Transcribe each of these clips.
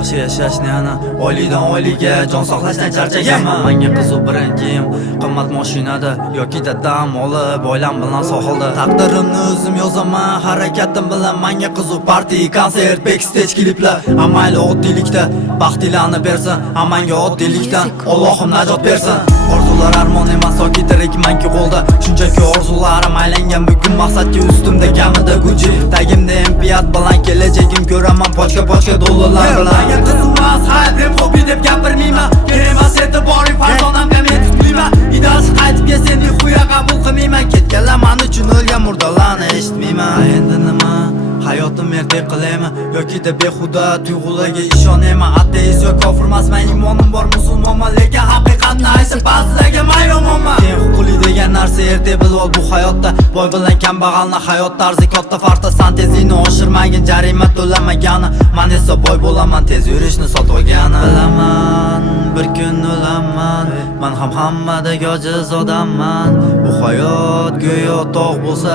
yaxshi yashashni ana oylikdan oylikka jon saqlashdan charchaganman. Menga qizu birinchim qimmat mashinada yoki dadam olib oilam bilan sohilda. Taqdirimni o'zim yozaman harakatim bilan. Menga qizu parti, konsert, backstage kliplar. Amayli oddiylikda baxtlarni bersin, amanga oddiylikdan Allohim najot bersin. Orzular armon emas, yoki tirikmanki qo'lda. Shunchaki orzularim aylangan bugun maqsadga ustimda kamida Gucci. Tagimda empiyat bilan kelajagim ko'raman pochka dollarlar bilan. Menga qiziqmas hayot rap hobby deb gapirmayman. Kerakmas e'tiboring farzonamga men tutmayman. Idasi qaytib kelsa endi xuya qabul qilmayman. Ketganlar men uchun o'lgan murdalarni eshitmayman. Endi nima? Hayotim erdek qilayman yoki da behuda tuyg'ularga ishonayman. Ateist yoki kofirmasman, imonim bor musulmonman, lekin haqiqatni aytib ba'zilarga mayyomonman. Eng huquqli degan narsa erdek bil ol bu hayotda. Boy bilan kambag'alni hayot tarzi katta farqda. Santezini oshirmagin, jarima to'lamagani. Men esa boy bo'laman, tez yurishni sotib olgani. Bilaman bir kun o'laman, men ham hammadagi ojiz odamman. Bu hayot go'yo tog' bo'lsa,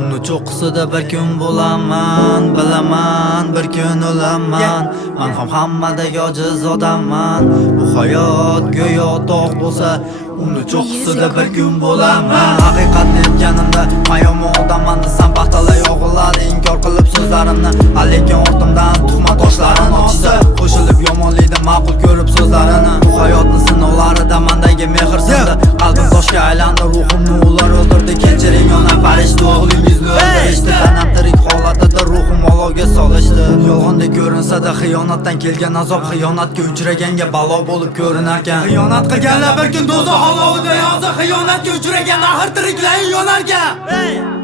uni cho'qqisida bir kun bo'laman. Bilaman bir kun o'laman, men ham hammadagi ojiz odamman. Bu hayot go'yo tog' bo'lsa, uni cho'qqisida bir kun bo'laman. Haqiqatni aytganimda men yomon odamman desam paxtalar yog'iladi inkor qilib so'zlarimni. Lekin ortimdan tuhmat toshlarini otsa qo'shilib yomonlikni ma'qul ko'rib so'zlarini. Bu hayotning sinovlarida mendagi mehr sindi. Qalbim toshga aylandi, ruhimni ular o'ldirdi. Kechiring ona farishta, o'g'lingizni o'ldirishdi. Tanam tirik holatida ruhim olovga solishdi. Yolg'ondek ko'rinsa-da xiyonatdan kelgan azob xiyonatga uchraganga balo bo'lib ko'rinarkan. Xiyonat qilganlar bir kun do'zax olovida yonsa, xiyonatga uchragan axir tiriklayin yonarkan.